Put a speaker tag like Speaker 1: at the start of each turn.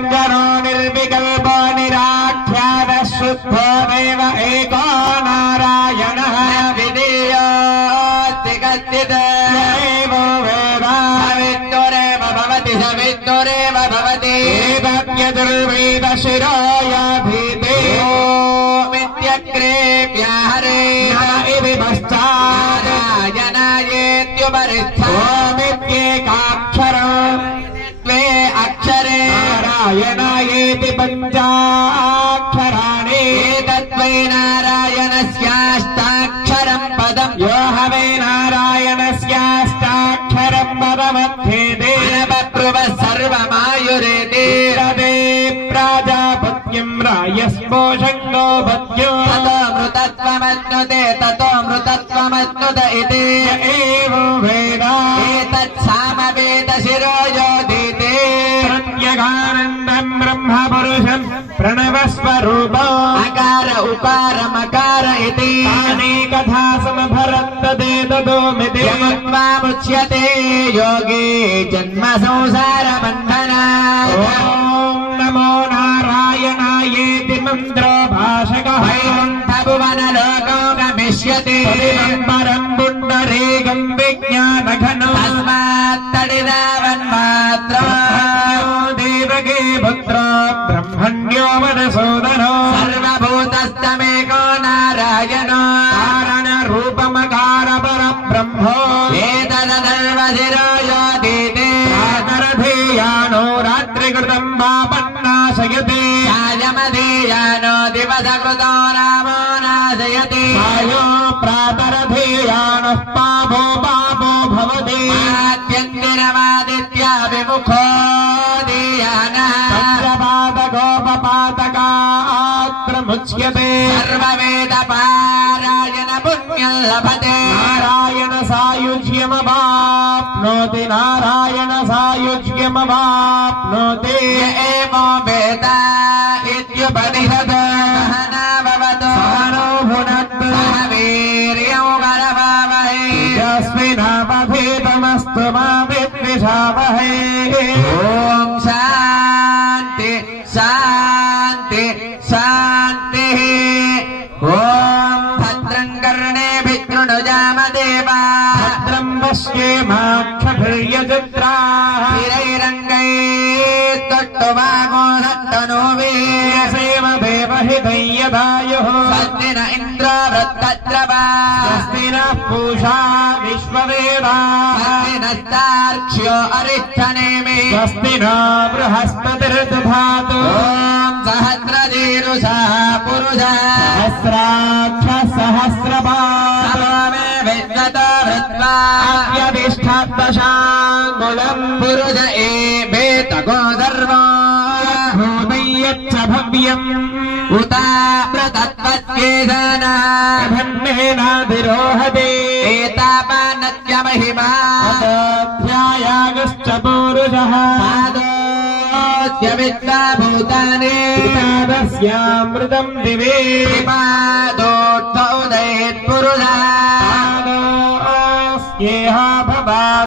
Speaker 1: निरञ्जनो निर्विकल्पो निराख्यानः शुद्धो देव एको नारायणः
Speaker 2: विधीयोऽस्ति कश्चित्
Speaker 1: एवो वेद
Speaker 2: सवित्तुरेव भवति सवित्तुरेव भवति
Speaker 1: एतद्यजुर्वेदशिरो याधीते
Speaker 2: मित्यग्रे व्याहरे
Speaker 1: न इति पश्चात् नारायणायेति पञ्चाक्षराणि।
Speaker 2: एतद्वै नारायणस्याष्टाक्षरम् पदम्।
Speaker 1: यो हवे नारायणस्याष्टाक्षरम् पदमध्येते।
Speaker 2: बभ्रुवः सर्वमायुरेति।
Speaker 1: तदे प्राजापत्यम् रायस्पोषङ्गो पद्यो
Speaker 2: ततो मृतत्वमश्नुत इति।
Speaker 1: एव वेद प्रणवस्वरूपो।
Speaker 2: अकार उकारमकार इति।
Speaker 1: तानि कथा समभरत्तदेतदोमिति
Speaker 2: यमुक्त्वामुच्यते योगी जन्म संसारबन्धना
Speaker 1: ॐ नमो नारायणायेति मन्त्रो भाषकः
Speaker 2: वैकुण्ठभुवनलोको गमिष्यति।
Speaker 1: देवके पुत्रो ब्रह्मण्यो मनसोदनो
Speaker 2: सर्वभूतस्तमेको नारायणो
Speaker 1: कारणरूपमकार परब्रह्मो
Speaker 2: एतदर्वशिरो योधीते
Speaker 1: प्रातरधेयानो रात्रिकृतम् वापन्नाशयते
Speaker 2: राजमधीयानो दिवसकृतो रामो नाशयति
Speaker 1: आयो प्रातरधेयानः पापो पापो भवति
Speaker 2: आद्यन्दिनमादित्याभिमुखो दीयानः
Speaker 1: पञ्चपादकोपपातकात्रमुच्यते
Speaker 2: सर्ववेदपारायण पुण्यम् लभते।
Speaker 1: नारायण सायुज्यमवाप्नोति नारायण सायुज्यमवाप्नोति
Speaker 2: य एवो वेद इत्युपनिषद। सहना भवतु
Speaker 1: सहनो भुनक्तु
Speaker 2: सह वीर्यौ करवावहै
Speaker 1: यस्मिनावधीतमस्तु मा विद्विषावहै।
Speaker 2: ॐ शान्ति
Speaker 1: पश्येमाक्षभिर्यजत्राः
Speaker 2: स्थिरैरङ्गैस्तट्टुवागो सट्टनोवे
Speaker 1: सेव देवहितय्यदायुः
Speaker 2: स्वस्ति न इन्द्रो
Speaker 1: स्वस्ति नः पूषा विश्ववेदाः।
Speaker 2: स्वस्ति नस्तार्क्ष्यो अरिष्ठनेमि
Speaker 1: स्वस्ति नो बृहस्पतिर्दधातु सहस्राक्षः सहस्रपात्
Speaker 2: सममे विद्वतो वृत्वा
Speaker 1: यदिष्ठात्मशाङ्गुलम्
Speaker 2: पुरुष सर्वो
Speaker 1: भव्यम्
Speaker 2: उता प्रतत्त्वस्येधना एतापानस्य महिमा
Speaker 1: पूरुषः।
Speaker 2: विद्वा भूतानि।
Speaker 1: दिवे।
Speaker 2: पादोत्थोदयेत्पुरुषः